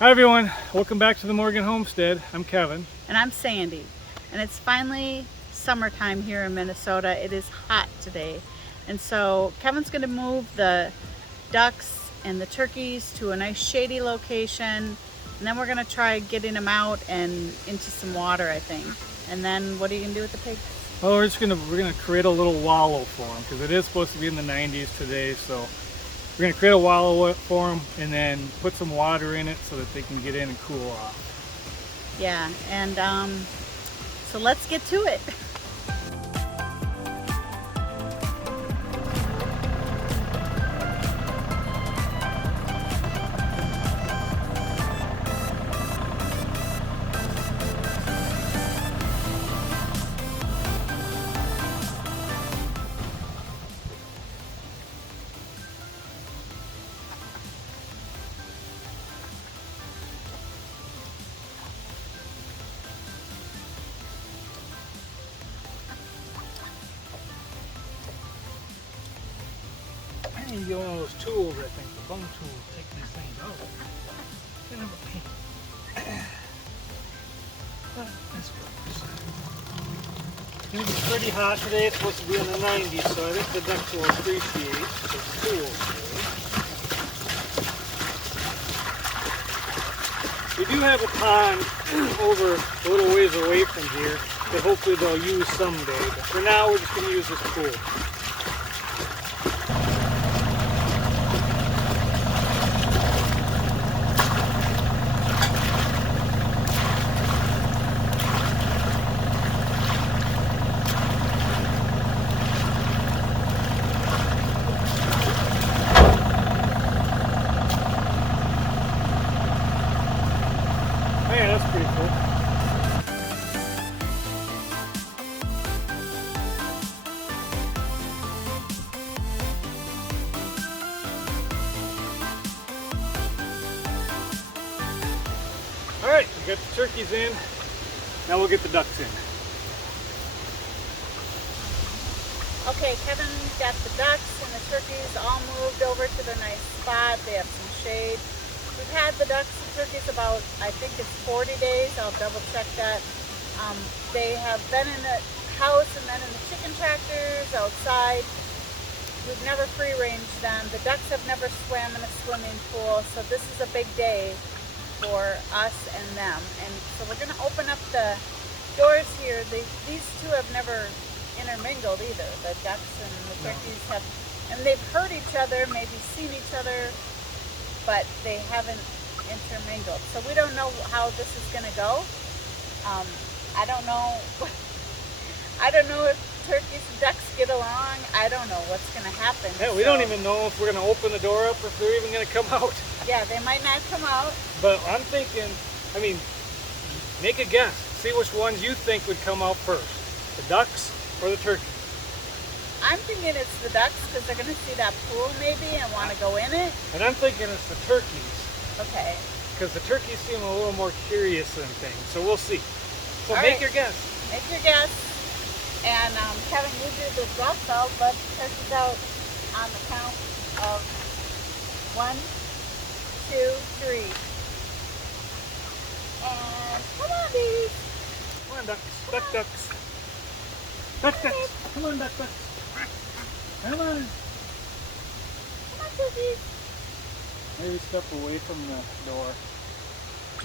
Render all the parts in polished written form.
Hi everyone, welcome back to the Morgan Homestead. I'm Kevin. And I'm Sandy. And it's finally summertime here in Minnesota. It is hot today. And so Kevin's going to move the ducks and the turkeys to a nice shady location. And then we're going to try getting them out and into some water, I think. And then what are you going to do with the pigs? Well, we're gonna create a little wallow for them because it is supposed to be in the 90s today. So we're gonna create a wallow for them and then put some water in it so that they can get in and cool off. Yeah, and so let's get to it. I need to get one of those tools, I think, the bung tool, to take these things out. Kind of a pain. This works. It's going to be pretty hot today. It's supposed to be in the 90s, so I think the ducks will appreciate the tool today. We do have a pond over a little ways away from here that hopefully they'll use someday, but for now we're just going to use this tool. Man, that's pretty cool. Alright, we got the turkeys in. Now we'll get the ducks in. Okay, Kevin got the ducks and the turkeys all moved over to their nice spot. They have some shade. We've had the ducks and turkeys about, I think it's 40 days. I'll double check that. They have been in the house and then in the chicken tractors outside. We've never free ranged them. The ducks have never swam in a swimming pool, so this is a big day for us and them. And so we're going to open up the doors here. These two have never intermingled either. The ducks and the turkeys have, and they've heard each other, maybe seen each other, but they haven't intermingled. So we don't know how this is going to go. I don't know. I don't know if turkeys and ducks get along. I don't know what's going to happen. Yeah, we don't even know if we're going to open the door up or if they're even going to come out. Yeah, they might not come out. But I'm thinking, I mean, make a guess. See which ones you think would come out first. The ducks or the turkeys. I'm thinking it's the ducks because they're going to see that pool maybe and want to go in it. And I'm thinking it's the turkeys. Okay. Because the turkeys seem a little more curious than things. So we'll see. So All make right. your guess. Make your guess. And Kevin, you do the ducks out. Let the turkeys out on the count of 1, 2, 3. And come on, babies. Come on, ducks. Ducks. Ducks. Come on, ducks. Come on. Come on, turkeys. Maybe step away from the door.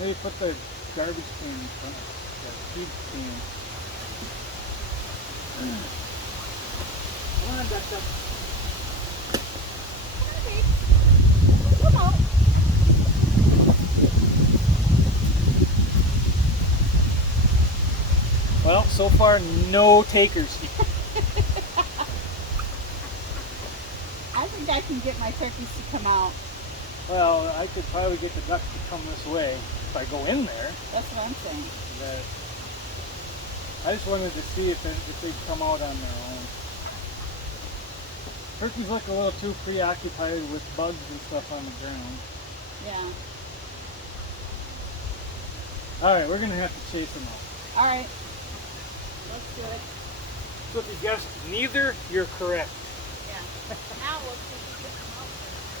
Maybe put the garbage can in front. The feed can. Come on, ducks. Come on, baby. Come on. Well, so far, no takers. I think I can get my turkeys to come out. Well, I could probably get the ducks to come this way if I go in there. That's what I'm saying. But I just wanted to see if they'd come out on their own. Turkeys look a little too preoccupied with bugs and stuff on the ground. Yeah. Alright, we're going to have to chase them out. All right. Let's do it. So if you guessed neither, you're correct. Yeah. Now let's see if we can come out first.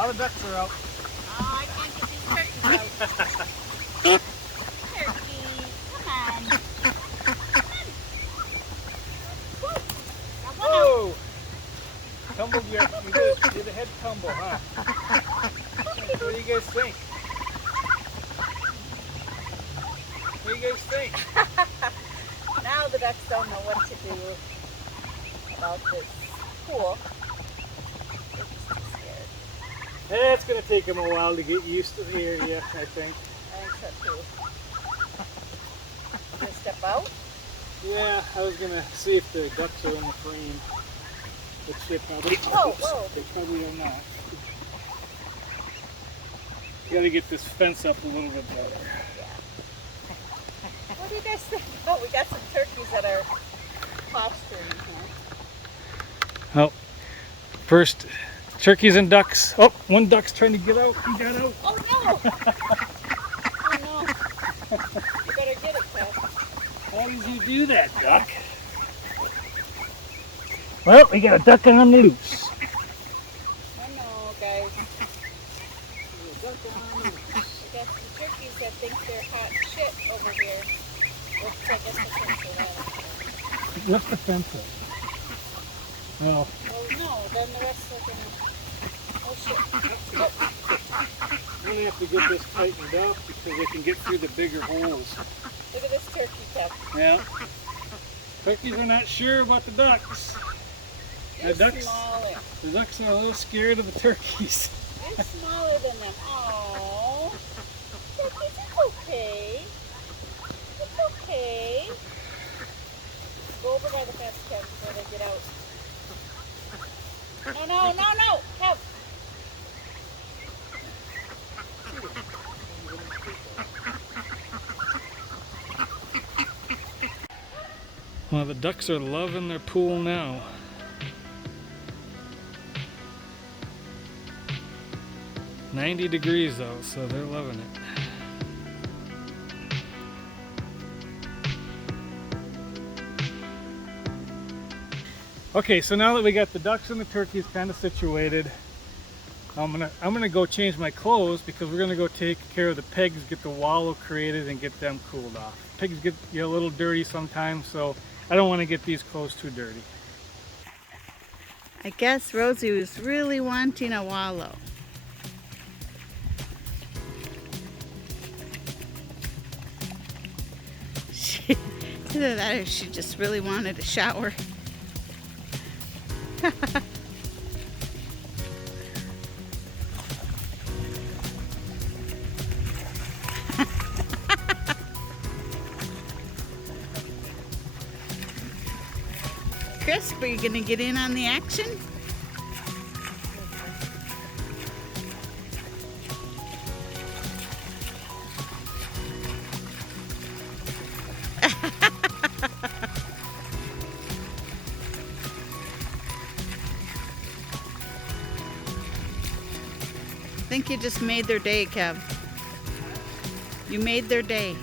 All the ducks are out. Oh, I can't get these turkeys out. Turkey, come on. Woo. Got one out. Whoa! Tumbled you did a head tumble, huh? What do you guys think? What do you guys think? Now the ducks don't know what to do about this pool. They're just too scared. It's going to take them a while to get used to the area, I think. I think so too. You gonna step out? Yeah, I was going to see if the ducks are in the frame. Which they probably, Whoa. They probably are not. You got to get this fence up a little bit better. What do you guys think? Oh, we got some turkeys that are posturing here. Oh, first turkeys and ducks. Oh, one duck's trying to get out. He got out. Oh no! Oh no! You better get it, Kev. How did you do that, duck? Well, we got a duck on the loose. Oh no, guys. We got some turkeys that think they're hot shit over here. Which I guess the fence will let them. What's the fence up? Well, Oh no, then the rest are gonna. Oh shit. Oh, we're gonna have to get this tightened up because they can get through the bigger holes. look at this turkey, Kev. Yeah. Turkeys are not sure about the ducks. You're The ducks, smaller. the ducks are a little scared of the turkeys. You're smaller than them. Oh, turkeys, it's okay. It's okay. Go over by the fence, Kev, before they get out. No, Kev. Well, the ducks are loving their pool now. $90 degrees though, so they're loving it. Okay, so now that we got the ducks and the turkeys kind of situated, I'm gonna go change my clothes because we're gonna go take care of the pigs, get the wallow created, and get them cooled off. Pigs get a little dirty sometimes, so I don't want to get these clothes too dirty. I guess Rosie was really wanting a wallow. Either that or she just really wanted a shower. Chris, are you going to get in on the action? I think you just made their day, Kev. You made their day.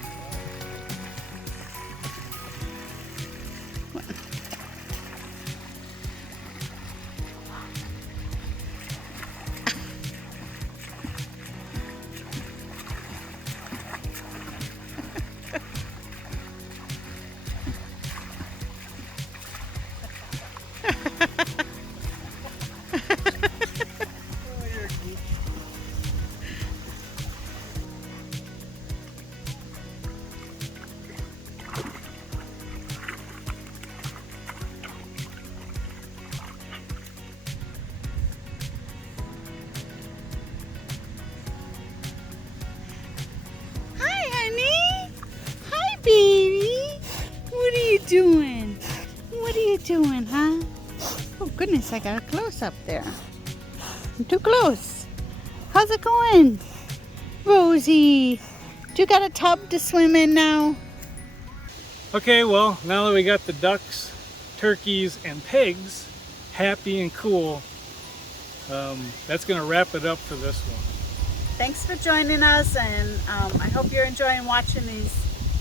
Doing? What are you doing, huh? Oh goodness, I got a close up there. I'm too close. How's it going, Rosie? Do you got a tub to swim in now? Okay, well, now that we got the ducks, turkeys, and pigs happy and cool, that's gonna wrap it up for this one. Thanks for joining us, and I hope you're enjoying watching these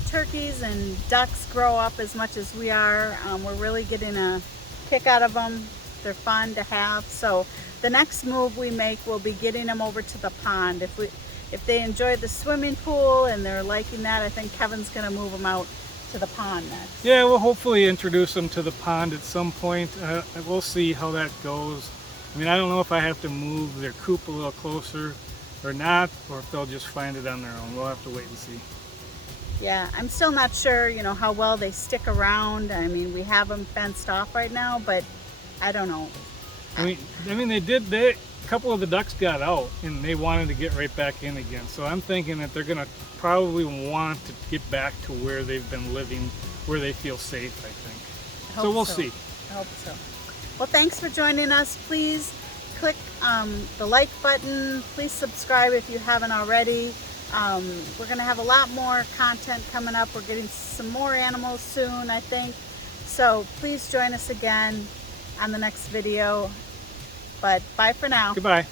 turkeys and ducks grow up as much as we are. We're really getting a kick out of them. They're fun to have. So the next move we make will be getting them over to the pond. If they enjoy the swimming pool and they're liking that, I think Kevin's gonna move them out to the pond next. Yeah, we'll hopefully introduce them to the pond at some point. We'll see how that goes. I mean, I don't know if I have to move their coop a little closer or not, or if they'll just find it on their own. We'll have to wait and see. Yeah, I'm still not sure, you know, how well they stick around. I mean, we have them fenced off right now, but I don't know. I mean, a couple of the ducks got out and they wanted to get right back in again. So I'm thinking that they're gonna probably want to get back to where they've been living, where they feel safe, I think. So we'll see. I hope so. Well, thanks for joining us. Please click the like button. Please subscribe if you haven't already. We're gonna have a lot more content coming up. We're getting some more animals soon, I think. So please join us again on the next video. But bye for now. Goodbye.